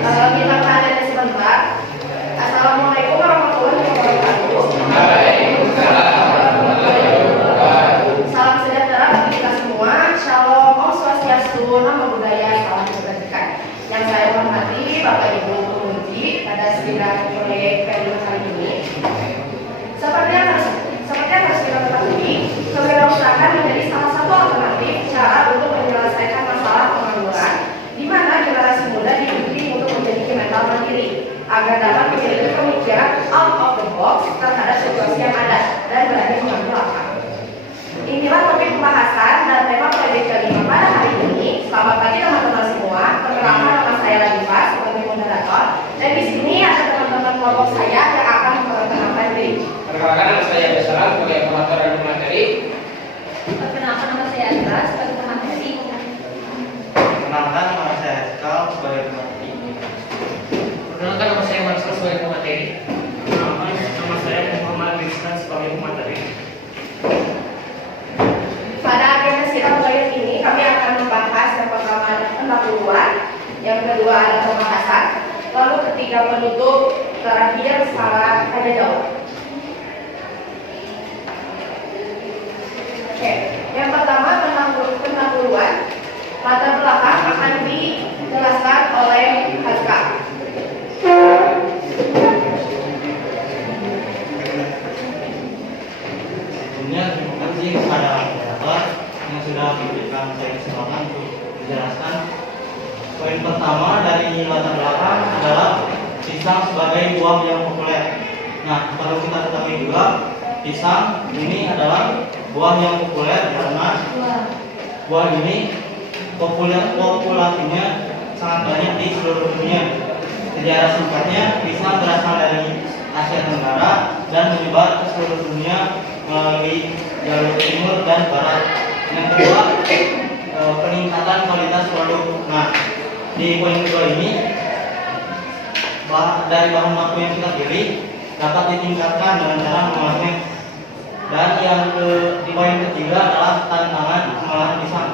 Minta keadaan sebentar. Assalamualaikum warahmatullahi wabarakatuh. Salam sejahtera bagi kita semua. Shalom, Om Swastiastu, Namo Buddhaya, salam kebajikan. Yang saya hormati Bapak Ibu penguji pada sidang proyek PLIMA kali ini. Seperti yang harus kita ketahui, kewirausahaan menjadi salah satu alternatif cara untuk menyelesaikan masalah pengangguran, di mana generasi muda dididik untuk menjadi mental mandiri agar dapat memiliki pemikiran out of the box terhadap situasi yang ada dan berani mengambil langkah. Inilah topik pembahasan dan tema proyek kelima pada hari ini. Selamat pagi teman-teman semua. Perkenalkan, nama saya Ladifa sebagai moderator, dan di sini ada teman-teman kelompok saya yang akan memperkenalkan diri. Perkenalkan, nama saya Besara sebagai pengatur dan pemateri. Perkenalkan, nama saya Andra sebagai pemateri. Perkenalkan, nama saya Ekal sebagai pemateri. Perkenalkan, nama saya Marcel sebagai pemateri. Perkenalkan, nama saya Muhammad Rizkan sebagai pemateri. Pada agenda sidang proyek ini kami akan membahas yang pertama ada pendahuluan, yang kedua ada pembahasan, lalu ketiga penutup, terakhir salah tanya jawab. Oke, yang pertama pendahuluan, latar belakang akan dijelaskan oleh Haska. Sebelumnya terima kasih kepada moderator yang sudah memberikan saya kesempatan untuk menjelaskan. Poin pertama dari latar belakang adalah pisang sebagai buah yang populer. Nah, perlu kita ketahui juga, pisang ini adalah buah yang populer karena buah ini populasinya sangat banyak di seluruh dunia. Sejarah singkatnya, pisang berasal dari Asia Tenggara dan menyebar ke seluruh dunia melalui jalur timur dan barat. Yang kedua, peningkatan kualitas produk. Nah, di poin kedua ini, dari bahan baku yang kita pilih dapat ditingkatkan dengan cara mengolahnya. Dan yang di poin ketiga adalah tantangan pengolahan pisang.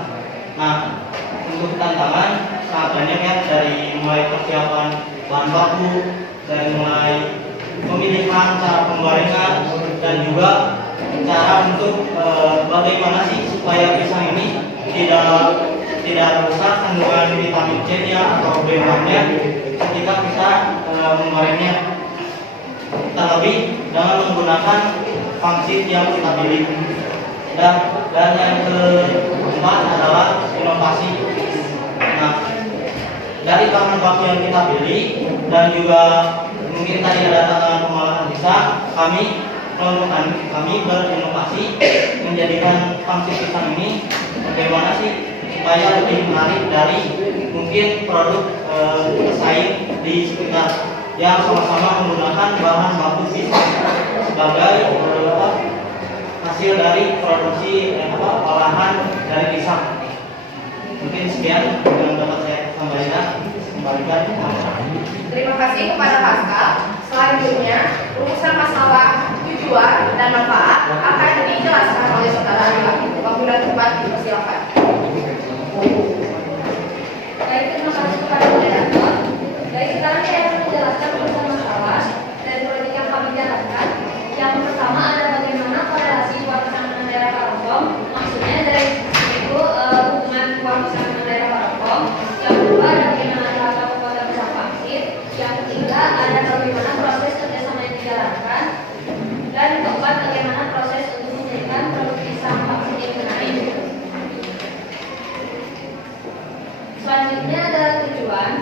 Nah, untuk tantangan sangat banyak ya, dari mulai persiapan bahan baku, dari mulai pemilihan cara penggorengan, dan juga cara untuk bagaimana sih supaya pisang ini tidak rusak kandungan vitamin C-nya atau B-nya ketika kita menggorengnya, terlebih dengan menggunakan pangsit yang kita pilih. Dan yang keempat adalah inovasi. Nah, dari bahan baku yang kita pilih dan juga mungkin tadi ada tantangan pengolahan pisang, kami berinovasi menjadikan pangsit pisang ini bagaimana sih supaya lebih menarik dari mungkin produk pesaing di sekitar yang sama-sama menggunakan bahan baku pisang sebagai hasil dari produksi olahan dari pisang. Mungkin sekian yang dapat saya sampaikan. Kembalikan. Terima kasih kepada Pascal. Selanjutnya, rumusan masalah tujuan dan manfaat akan dijelaskan oleh saudara Rila. Waktu dan tempat dipersilakan. Baik, terima kasih kepada moderator. Baik, sekarang saya akan menjelaskan rumusan masalah dari proyek yang kami jalankan. Yang pertama ada bagaimana korelasi buah pisang dengan daerah Parongpong. Maksudnya dari itu hubungan buah pisang dengan daerah Parongpong. Yang kedua ada bagaimana cara pembuatan pisang pangsit. Yang ketiga ada bagaimana proses kerjasama yang dijalankan. Dan keempat bagaimana proses untuk menjadikan produk pisang pangsit yang menarik. Selanjutnya ada tujuan.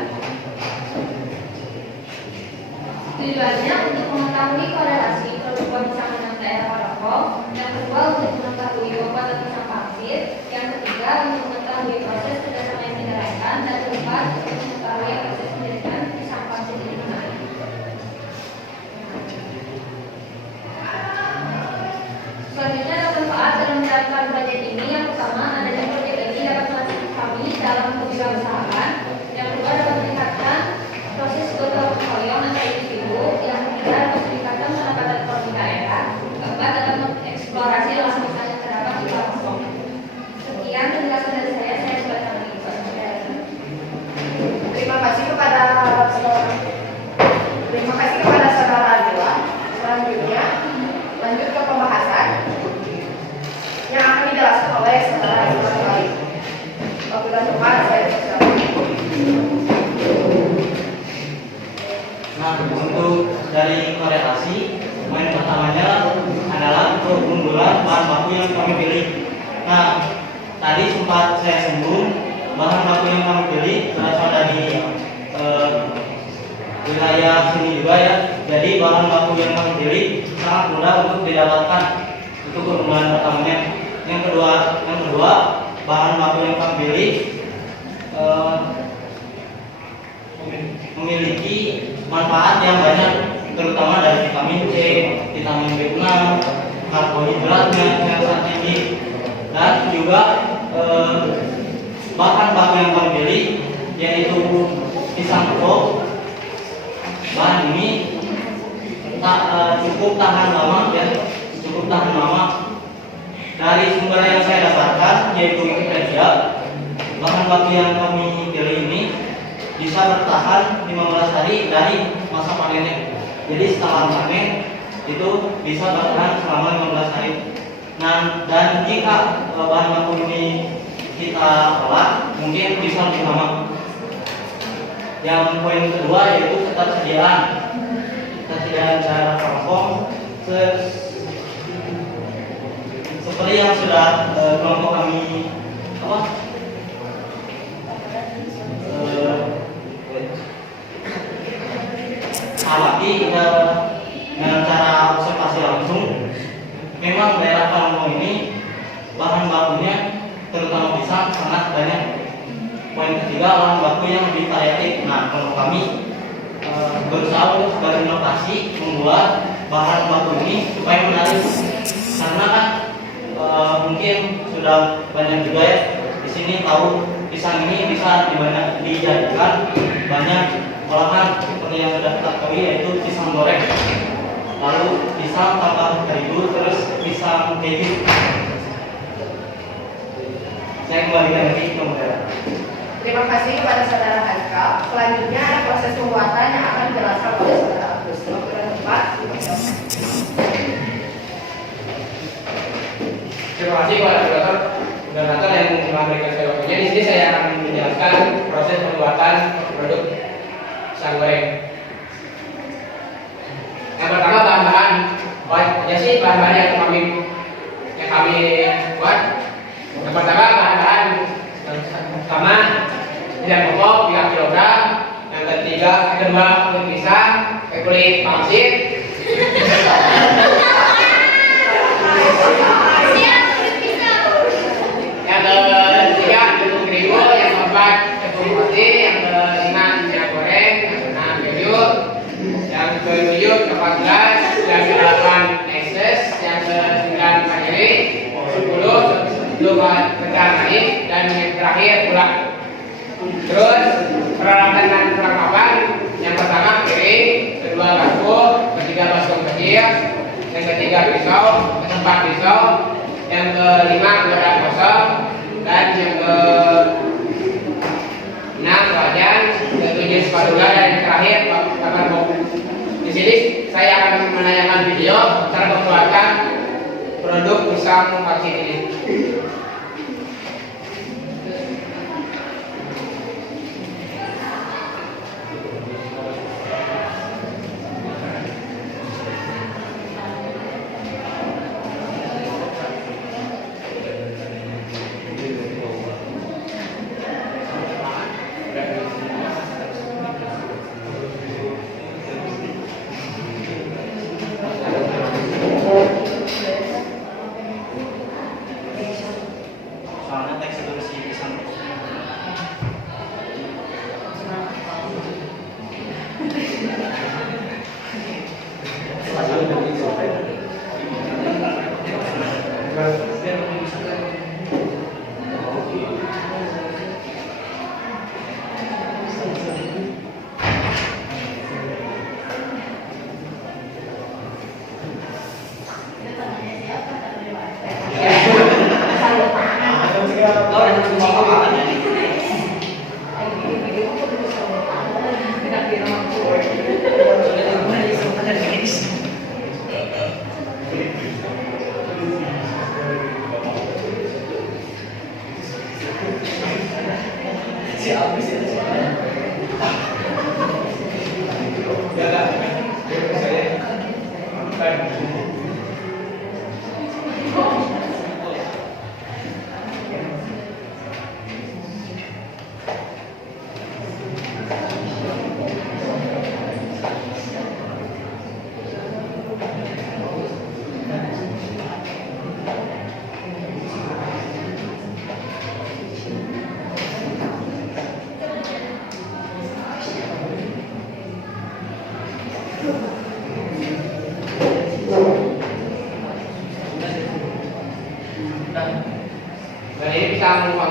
Tujuannya untuk mengetahui korelasi produk buah pisang dengan daerah Parongpong. Yang kedua untuk mengetahui pembuatan pisang pangsit. Yang ketiga untuk mengetahui proses kerjasama yang dijalankan. Dan keempat untuk mengetahui proses menjadikan pisang pangsit ini menarik. Selanjutnya ada manfaat dalam menjalankan proyek ini. Yang pertama, adanya proyek ini dapat melatih kami dalam kewirausahaan. Yang kedua, dapat meningkatkan proses gotong royong antar individu. Yang ketiga, dapat meningkatkan pendapatan ekonomi daerah. Keempat, dapat mengeksplorasi lahan usaha yang terdapat di Parongpong. Sekian penjelasan dari saya sebagai ahli. Terima kasih kepada bahan baku yang kami beli berasal dari wilayah sini juga ya. Jadi bahan baku yang kami beli sangat mudah untuk didapatkan. Itu keunggulan pertamanya. Yang kedua bahan baku yang kami beli memiliki manfaat yang banyak, terutama dari vitamin C, vitamin B6, karbohidratnya yang sangat tinggi, dan juga bahan baku yang kami beli yaitu pisang kebo. Bahan ini cukup tahan lama ya, cukup tahan lama. Dari sumber yang saya dapatkan yaitu Wikipedia, bahan baku yang kami pilih ini bisa bertahan 15 hari dari masa panennya. Jadi setelah panen itu bisa bertahan selama 15 hari. Nah, dan jika bahan baku ini kita olah, mungkin bisa lebih lama. Yang poin kedua yaitu ketersediaan cara kelompok. Seperti yang sudah kelompok kami amati dengan cara observasi langsung, memang daerah Palembang ini bahan bakunya terutama pisang sangat banyak. Poin ketiga, bahan baku yang lebih variatif. Nah, kelompok kami berusaha untuk berinovasi membuat bahan baku ini supaya menarik, karena kan mungkin sudah banyak juga ya di sini tahu pisang ini bisa dijadikan banyak olahan seperti yang sudah kita ketahui, yaitu pisang goreng, lalu pisang tanpa terigu, terus pisang keju. Saya kembalikan lagi ke moderator. Terima kasih kepada saudara Haikal. Selanjutnya ada proses pembuatan yang akan dijelaskan oleh saudara Agus. Waktu dan tempat. Terima kasih kepada moderator yang memberikan saya waktunya. Di sini saya akan menjelaskan proses pembuatan produk pisang goreng. Yang pertama, bahan-bahan. Apa aja sih bahan-bahan yang kami buat? Yang pertama, bahan-bahan pertama bidang pokok 3 kg. Yang kedua kulit pisang, kulit pangsit. Yang ketiga tepung terigu, yang keempat tepung roti, yang kelima minyak goreng, yang keenam keju, yang ketujuh ke-14, yang ke-8 meses, yang ke-9 vanili, 10 ketan manis, dan yang terakhir gula. Terus peralatan dan perlengkapan, yang pertama piring, kedua garpu, ketiga baskom kecil, yang ketiga pisau, keempat pisau, yang kelima wadah kosong, dan yang keenam wajan, ketujuh spatula, dan yang terakhir papan bok. Di sini saya akan menanyakan video cara pembuatan produk pisang pangsit ini. Soalnya tekstur si pisang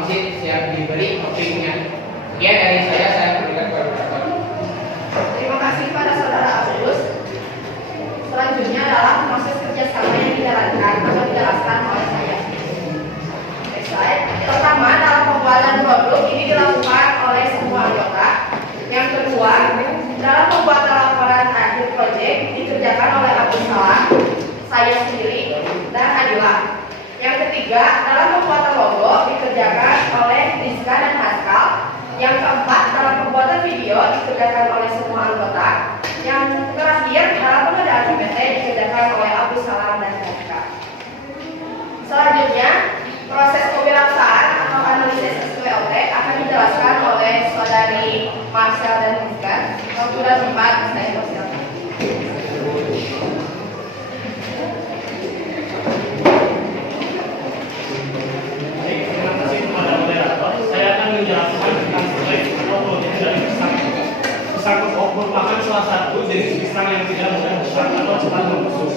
pangsit siap diberi toppingnya. Sekian dari saya berikan kepada Terima kasih pada saudara Agus. Selanjutnya adalah proses kerjasama yang dijalankan atau dijelaskan oleh saya. Next slide. Pertama, dalam pembuatan produk ini dilakukan oleh semua anggota. Yang kedua, dalam pembuatan laporan akhir proyek dikerjakan oleh Agus Salam, saya sendiri, dan Adila. Yang ketiga, dalam pembuatan logo dikerjakan oleh Rizka dan Haskal. Yang keempat, dalam pembuatan video dikerjakan oleh semua anggota. Yang terakhir, dalam pengadaan PPT dikerjakan oleh Agus Salam dan Haskal. Selanjutnya, proses kewirausahaan atau analisis SWOT akan dijelaskan oleh saudari Marcel dan Rizka. Waktu dan tempat saya persilakan. Baik, terima kasih kepada moderator. Saya akan menjelaskan tentang proyek atau produksi dari pisang. Pisang kepok merupakan salah satu jenis pisang yang tidak mudah besar atau cepat membusuk.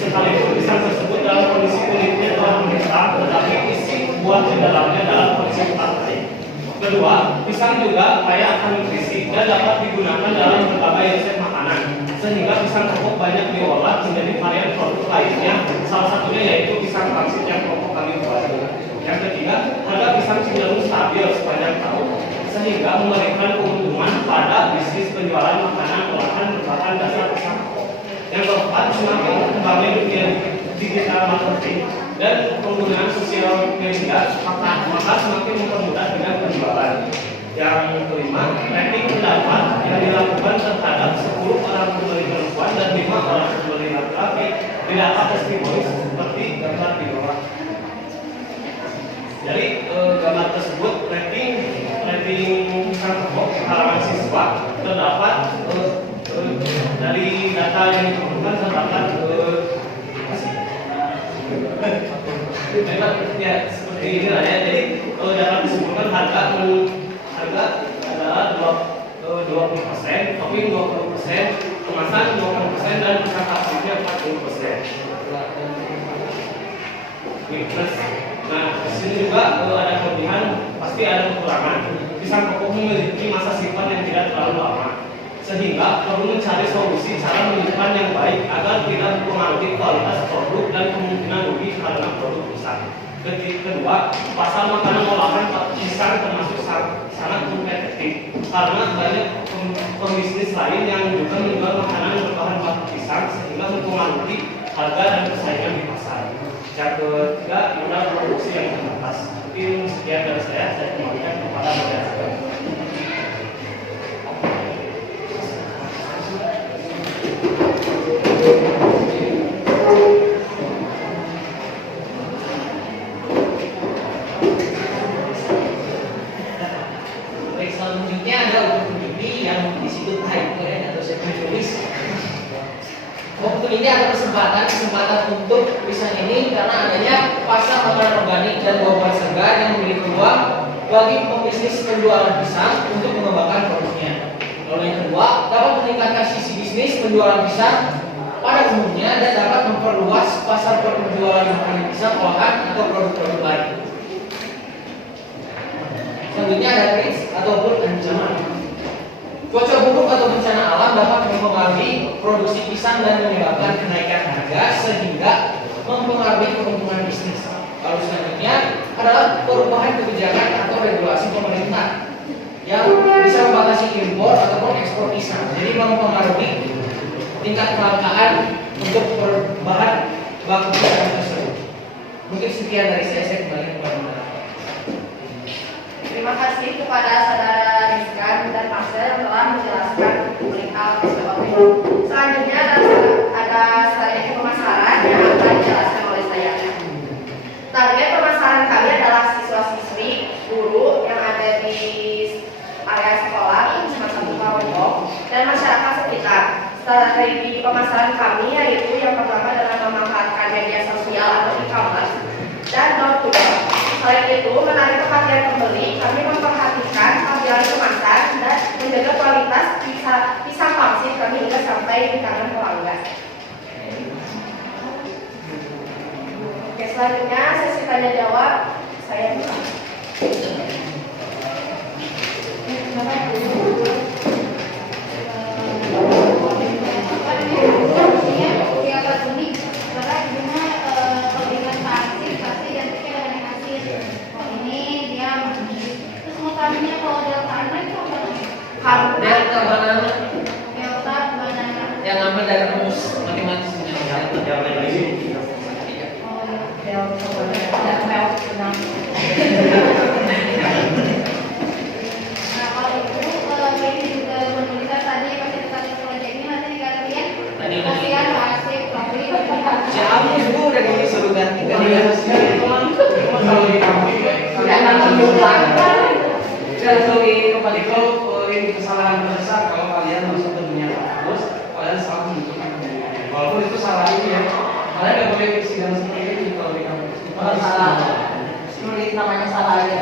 Sekalipun pisang tersebut dalam kondisi kulitnya telah mengental, tetapi isi buah di dalamnya dalam kondisi tetap baik. Kedua, pisang juga kaya akan nutrisi dan dapat digunakan dalam berbagai resep makanan, sehingga pisang kepok banyak diolah menjadi varian produk lainnya. Salah satunya yaitu pisang pangsit yang kelompok kami buat. Yang ketiga, harga pisang cenderung stabil sepanjang tahun, sehingga memberikan keuntungan pada bisnis penjualan makanan olahan berbahan dasar pisang kepok. Yang keempat, semakin berkembangnya dunia digital marketing dan penggunaan sosial media, maka semakin mempermudah dengan penjualan. Yang kelima, rating pendapat yang dilakukan terhadap 10 orang pembeli perempuan dan 5 orang pembeli laki-laki di data testimoni seperti gambar di bawah. Jadi gambar tersebut rating pisang kepok kalangan siswa terdapat dari data yang dikumpulkan terdapat ya seperti ini lah ya. Jadi dapat disebutkan harga adalah 20%, topping 20%, kemasan 20%, dan pisang pangsit 40%. Plus, nah di sini juga ada kelebihan, pasti ada kekurangan. Pisang kepok memiliki masa simpan yang tidak terlalu lama, sehingga perlu mencari solusi cara menyimpan yang baik agar tidak mempengaruhi kualitas produk dan kemungkinan rugi karena produk rusak. Kedua, pasar makanan olahan pisang termasuk sangat kompetitif karena banyak pembisnis lain yang juga menjual makanan berbahan baku pisang sehingga mempengaruhi harga dan persaingan di pasar. Yang ketiga, modal produksi yang terbatas. Mungkin sekian dari saya kembalikan kepada moderator. Baik, selanjutnya ada ukur ini yang disebut hyper atau sequentialis. Waktu ini ada kesempatan untuk pisang ini karena adanya pasar makanan organik dan buah-buahan segar yang memiliki peluang bagi pembisnis penjualan pisang untuk mengembangkan produknya. Lalu yang kedua, dapat meningkatkan sisi bisnis penjualan pisang pada umumnya dan dapat memperluas pasar penjualan makanan pisang olahan atau produk-produk lain. Selanjutnya ada krisis ataupun ancaman. Cuaca buruk atau bencana alam dapat mempengaruhi produksi pisang dan menyebabkan kenaikan harga sehingga mempengaruhi keuntungan bisnis. Lalu selanjutnya adalah perubahan kebijakan atau regulasi pemerintah yang bisa membatasi impor ataupun ekspor pisang. Jadi mempengaruhi tingkat kelangkaan untuk bahan baku pisang tersebut. Mungkin sekian dari saya kembali kepada Anda. Terima kasih kepada saudara Rizkan dan Marcel yang telah menjelaskan perihal SWOT. Selanjutnya ada strategi pemasaran yang akan dijelaskan oleh saya. Target pemasaran kami adalah siswa-siswi, guru yang ada di area sekolah, Kecamatan Karompong, dan masyarakat sekitar. Strategi pemasaran kami yaitu yang pertama adalah memanfaatkan media sosial atau e-commerce dan door to door. Selain itu, menarik perhatian pembeli, kami memperhatikan tampilan kemasan dan menjaga kualitas pisang pangsit kami hingga sampai di tangan pelanggan. Oke, selanjutnya sesi tanya jawab saya buka. Bukannya kalau delta anak itu apa? Karena Delta banana Delta banana. yang ngambil dari rumus matematisnya. Yang lagi. Oh iya. delta banana mel benang. Nah kalau itu ini juga menuliskan tadi fasilitas proyek ini nanti dikalian Tadi udah. kasihan Pak Asif tapi Si Agus bu udah disuruh ganti kan dia. Jadi kembali ke poin kesalahan besar kalau kalian masuk ke dunia kampus, kalian salah menentukan. Walaupun itu salah ini ya, kalian nggak boleh sidang seperti ini kalau di kampus. Itu harus Salah. Nulis namanya salah aja.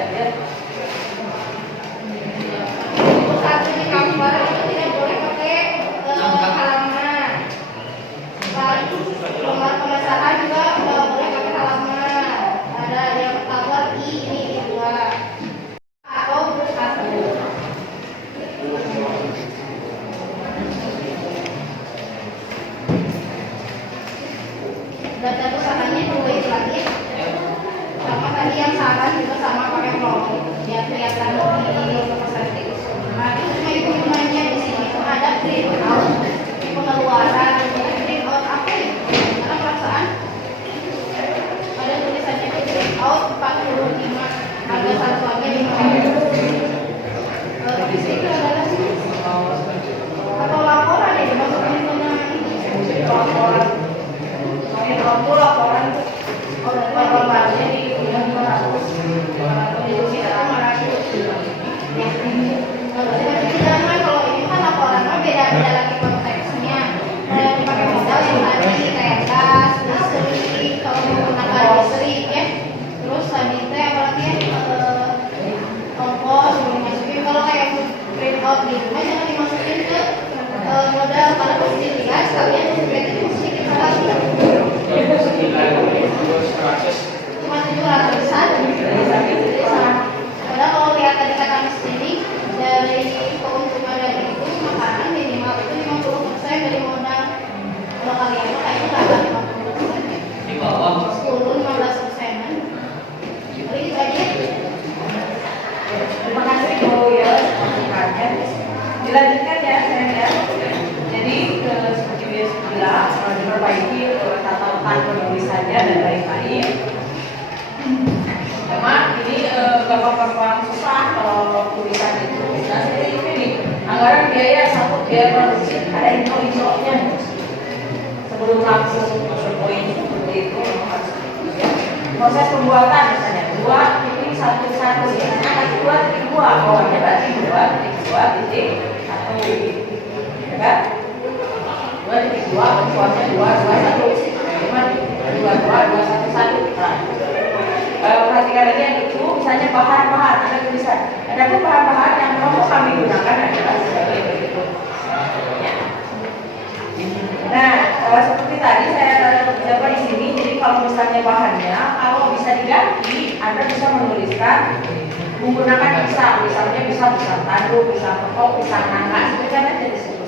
untuk saat ini gambar itu tidak boleh pakai halaman. Lembar pemasaran juga nggak boleh pakai halaman. Ada yang pertama ini dua atau satu. Data usahanya dua itu lagi. Sama tadi yang saran juga sama pakai prompt biar kelihatan lebih representatif. Nah itu cuma itu gunanya di sini itu ada print out pengeluaran print out apa ya? Karena perasaan ada tulisannya print out 45 harga satu aja 5.000. Itu adalah atau laporan ya dimasukin ke ini laporan. Itu laporan lembarnya di bulan 200 itu kita 500 ya. Jangan kalau ini kan laporan beda lagi konteksnya. Kalau yang dipakai modal yang tadi kayak gas, listrik, kalau menggunakan listrik ya. Terus tadi itu apalagi ya ongkos dimasukin. Kalau kayak print out gitu kan jangan dimasukin ke modal karena pasti dilihat sekalian duit itu mesti kita lagi. Cuma 700-an jadi sama. Padahal kalau lihat tadi kata Miss ini dari keuntungan dari itu makanan minimal itu 50% dari modal. Kalau kalian mah kayaknya nggak ada 50% ya. Di bawah. 10-15%-an. Jadi itu aja. Terima kasih Bu ya masukannya. Dilanjutkan ya saya ya. Jadi seperti biasa bilang diperbaiki tata letak penulisannya dan lain-lain. Memang ini gampang-gampang susah kalau tulisan itu. Nah seperti ini nih anggaran biaya satu biaya produksi ada info-infonya. Sebelum langsung masuk poin seperti itu harus ya. Proses pembuatan misalnya 2 ini 1 misalnya kasih 2 bawahnya berarti 2 titik 1 ya kan 2 titik 2 bawahnya 2 1 cuman 2 1 1. Nah perhatikan lagi yang itu misalnya bahan-bahan ada tulisan adapun bahan-bahan yang mau kami gunakan adalah sebagai berikut ya. Nah seperti tadi saya dapat di sini jadi kalau misalnya bahannya kalau bisa diganti Anda bisa menuliskan menggunakan pisang misalnya pisang tanduk, pisang kepok, pisang nangka sebutkan aja di situ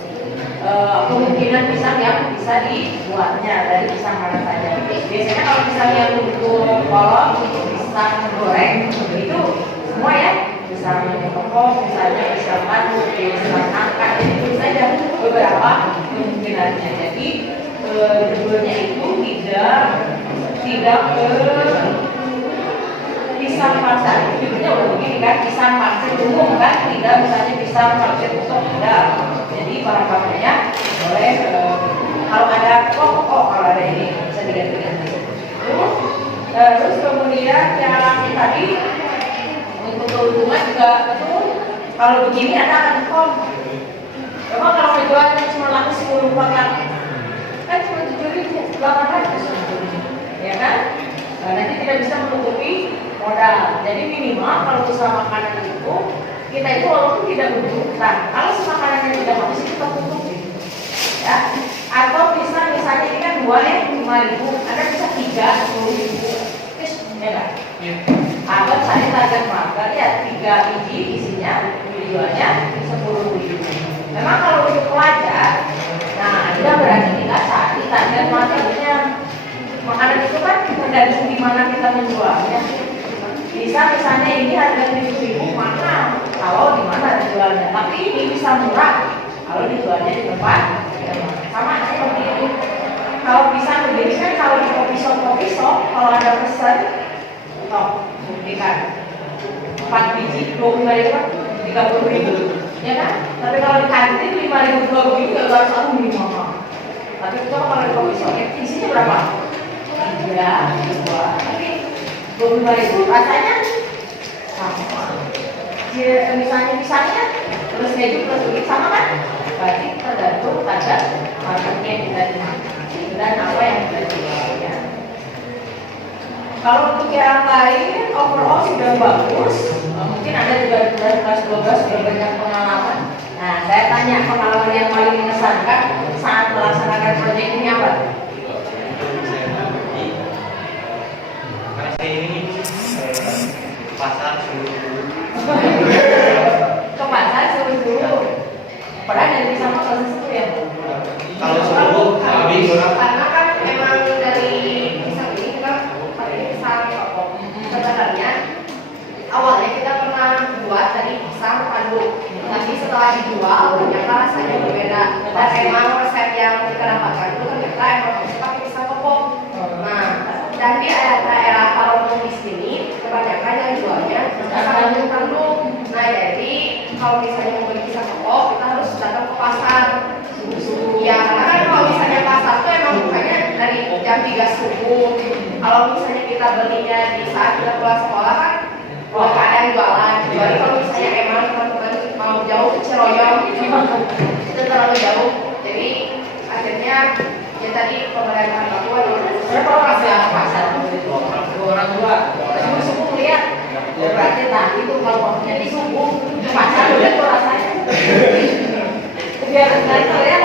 kemungkinan pisang yang bisa dibuatnya dari pisang mana saja. Biasanya kalau pisang yang untuk kolom untuk pisang goreng itu semua ya pisang kepok, misalnya pisang tanduk, pisang nangka jadi itu saja beberapa kemungkinannya. Jadi judulnya itu tidak ke pisang pasar judulnya udah begini kan pisang pasir umum kan tidak misalnya pisang pasir untuk tidak jadi bahan-bahannya boleh kalau ada kalau ada ini bisa diganti-ganti terus kemudian yang tadi untuk keuntungan juga betul kalau begini ada akan kom memang kalau menjual cuma laku 10 kotak kan cuma 7.000 800 ya kan nanti tidak bisa menutupi modal. Jadi minimal kalau usaha makanan itu kita itu walaupun tidak membutuhkan, kalau makanannya tidak habis itu kita tutupi, ya. Atau bisa misalnya ini kan 2 ya 5.000, Anda bisa 3 10.000, ya kan? Atau saya target market ya 3 biji isinya dijualnya 10.000. Memang kalau untuk pelajar, nah itu berarti kita cari target marketnya. Makanan itu kan tergantung di mana kita menjualnya. Bisa misalnya ini harga 7.000 mahal, Tapi ini bisa murah kalau dijualnya di tempat sama seperti itu. Kalau pisang begini kan kalau di kopi shop kalau ada pesan, toh buktikan 4 biji 25.000 kan 30.000, ya kan? Tapi kalau di kantin 5.000 2 biji nggak harus aku minimal. Tapi itu kalau di kopi shop isinya berapa? 3, 2, tapi 25.000 rasanya sama. Misalnya pisangnya terus keju plus kulit sama kan? Berarti tergantung pada marketnya yang kita dan apa yang kita jual ya. Kalau untuk yang lain overall sudah bagus. Mungkin Anda juga di kelas 12 sudah banyak pengalaman. Nah, saya tanya pengalaman yang paling mengesankan saat melaksanakan proyek ini apa? Karena saya ini pasar dulu. Ke pasar suruh dulu. Padahal dari sama kalau sesuatu ya. Kalau suruh habis Karena kan memang dari pisang ini kita pakai pisang kok. Sebenarnya awalnya kita pernah buat dari pisang pandu, tapi setelah dijual ternyata rasanya berbeda. Dan emang resep yang kita dapatkan itu ternyata emang harus pakai pisang kok. Nah, dan di daerah kalau di sini kebanyakan yang jualnya pisang pandu. Nah, jadi kalau misalnya mau beli pisang kok kita harus datang ke pasar. Ya, karena kan kalau misalnya pasar tuh emang bukanya dari jam 3 subuh. Kalau misalnya kita belinya di saat kita pulang sekolah kan kalau ada yang jualan. Kecuali kalau misalnya emang teman-teman mau jauh ke Ciroyom itu terlalu jauh. Jadi akhirnya ya tadi pemerintah Papua berapa orang yang ke pasar? 2 orang. Subuh lihat. Berarti tadi itu kalau waktunya di subuh ke pasar udah tuh rasanya. Biar nanti ya